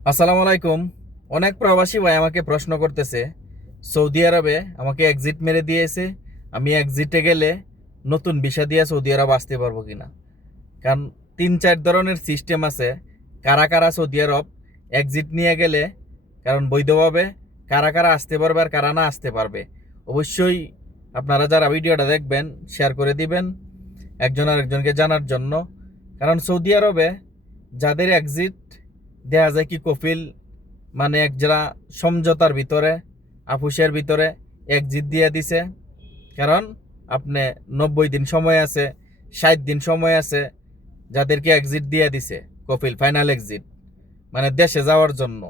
আসসালামু আলাইকুম। অনেক প্রবাসী ভাই আমাকে প্রশ্ন করতেছে, সৌদি আরবে আমাকে এক্সিট মেরে দিয়েছে, আমি এক্সিটে গেলে নতুন ভিসা দিয়ে সৌদি আরব আসতে পারবো কিনা। কারণ 3-4 ধরনের সিস্টেম আছে কারা কারা সৌদি আরব এক্সিট নিয়ে গেলে, কারণ বৈধভাবে কারা কারা আসতে পারবে আর কারা না আসতে পারবে। অবশ্যই আপনারা যারা ভিডিওটা দেখবেন শেয়ার করে দিবেন একজন আরেকজনকে জানার জন্য। কারণ সৌদি আরবে যাদের এক্সিট দেখা যায় কি কফিল, মানে এক যারা সমঝোতার ভিতরে আপুসের ভিতরে এক্সিট দিয়ে দিছে। কারণ আপনি 90 দিন সময় আছে, 60 দিন সময় আছে, যাদেরকে এক্সিট দিয়ে দিছে কফিল ফাইনাল এক্সিট, মানে দেশে যাওয়ার জন্য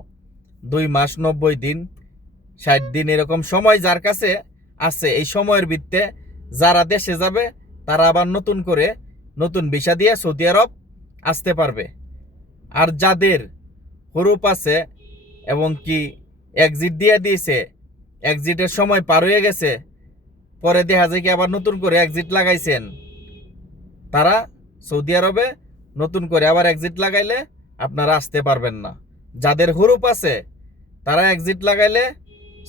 2 মাস 90 দিন 60 দিন এরকম সময় যার কাছে আছে। এই সময়ের ভিত্তিতে যারা দেশে যাবে তারা আবার নতুন করে নতুন ভিসা দিয়ে সৌদি আরব আসতে পারবে। আর যাদের হরুপ আছে এবং কি এক্সিট দিয়ে দিয়েছে, এক্সিটের সময় পার হয়ে গেছে, পরে দেখা যায় কি আবার নতুন করে এক্সিট লাগাইছেন, তারা সৌদি আরবে নতুন করে আবার এক্সিট লাগাইলে আপনারা আসতে পারবেন না। যাদের হরুপ আছে তারা এক্সিট লাগাইলে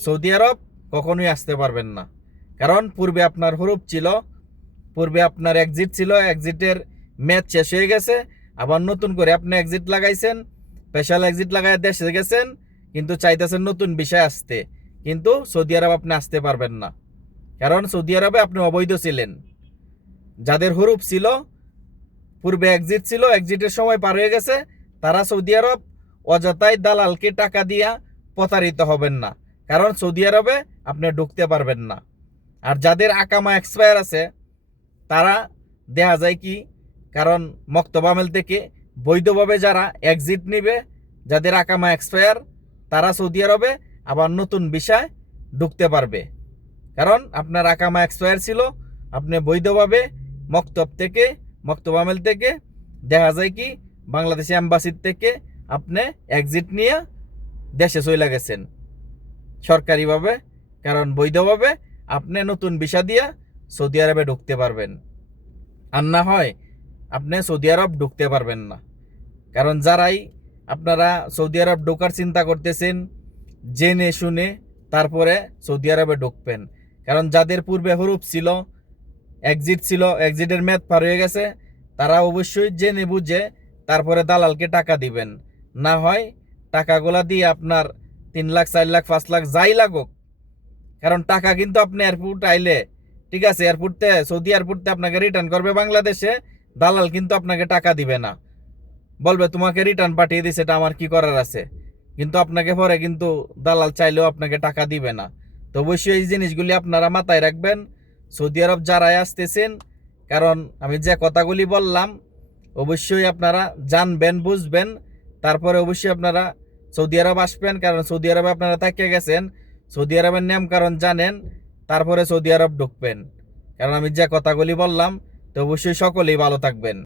সৌদি আরব কখনোই আসতে পারবেন না। কারণ পূর্বে আপনার হরুপ ছিল, পূর্বে আপনার এক্সিট ছিল, এক্সিটের ম্যাচ শেষ হয়ে গেছে, আবার নতুন করে আপনি এক্সিট লাগাইছেন, স্পেশাল এক্সিট লাগাই দেশে গেছেন, কিন্তু চাইতেছেন নতুন বিষয় আসতে, কিন্তু সৌদি আরব আপনি আসতে পারবেন না। কারণ সৌদি আরবে আপনি অবৈধ ছিলেন। যাদের হরুপ ছিল, পূর্বে এক্সিট ছিল, এক্সিটের সময় পার হয়ে গেছে, তারা সৌদি আরব অযথাই দালালকে টাকা দিয়া প্রতারিত হবেন না। কারণ সৌদি আরবে আপনি ঢুকতে পারবেন না। আর যাদের আকামা এক্সপায়ার আছে তারা দেখা যায় কি, কারণ মক্তব আমেল থেকে বৈধভাবে যারা এক্সিট নিবে, যাদের আকামা এক্সপায়ার, তারা সৌদি আরবে আবার নতুন বিষয় ঢুকতে পারবে। কারণ আপনার আকামা এক্সপায়ার ছিল, আপনি বৈধভাবে মক্তব থেকে, মক্তব আমেল থেকে, দেখা যায় কি বাংলাদেশ এম্বাসির থেকে আপনি এক্সিট নিয়ে দেশে চলে গেছেন সরকারিভাবে। কারণ বৈধভাবে আপনি নতুন ভিসা দিয়া সৌদি আরবে ঢুকতে পারবেন, আর না হয় আপনি সৌদি আরব ঢুকতে পারবেন না। কারণ যারাই আপনারা সৌদি আরব ঢোকার চিন্তা করতেছেন, জেনে শুনে তারপরে সৌদি আরবে ঢুকবেন। কারণ যাদের পূর্বে হরুপ ছিল, এক্সিট ছিল, এক্সিটের মেয়াদ পার হয়ে গেছে, তারা অবশ্যই জেনে বুঝে তারপরে দালালকে টাকা দিবেন। না হয় টাকাগুলা দিয়ে আপনার 3 লাখ 4 লাখ 5 লাখ যাই লাগুক, কারণ টাকা কিন্তু আপনি এয়ারপোর্ট আইলে, ঠিক আছে, এয়ারপোর্টে সৌদি এয়ারপোর্টে আপনাকে রিটার্ন করবে বাংলাদেশে, দালাল কিন্তু আপনাকে টাকা দিবে না, বলবে তোমাকে রিটার্ন পাঠিয়ে দিছে, এটা আমার কি করার আছে। কিন্তু আপনাকে পরে কিন্তু দালাল চাইলেও আপনাকে টাকা দিবে না। তো অবশ্যই এই জিনিসগুলি আপনারা মাথায় রাখবেন সৌদি আরব যারাই আসতেছেন। কারণ আমি যে কথাগুলি বললাম অবশ্যই আপনারা জানবেন, বুঝবেন, তারপরে অবশ্যই আপনারা সৌদি আরব আসবেন। কারণ সৌদি আরবে আপনারা থাকিয়ে গেছেন, সৌদি আরবের নিয়ম কারণ জানেন, তারপরে সৌদি আরব ঢুকবেন। কারণ আমি যে কথাগুলি বললাম, তো অবশ্যই সকলেই ভালো থাকবেন।